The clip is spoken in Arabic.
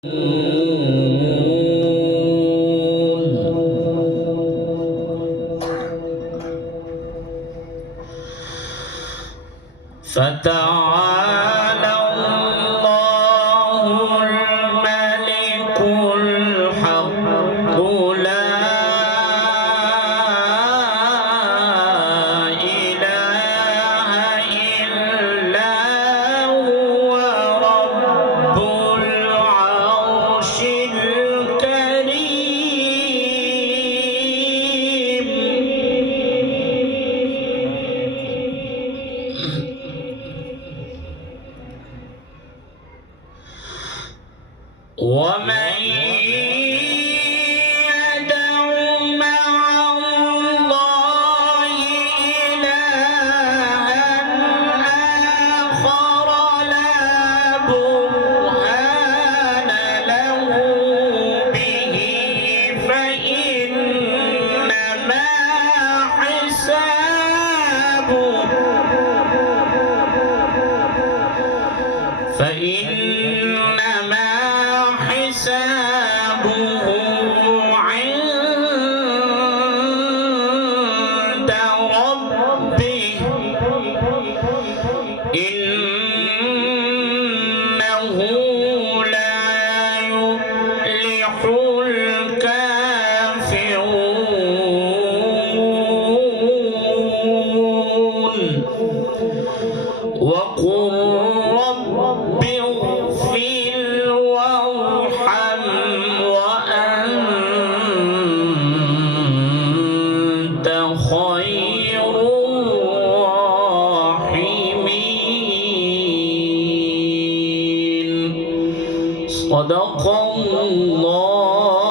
فتعالى الله الملك الحق لا إله إلا هو رب العرش الكريم. ومن يدع مع الله إلها آخر لا برهان له به فإنما حسابه عند ربه إنه لا يفلح الكافرون. وقل رب اغفر وارحم وأنت خير الراحمين. صدق الله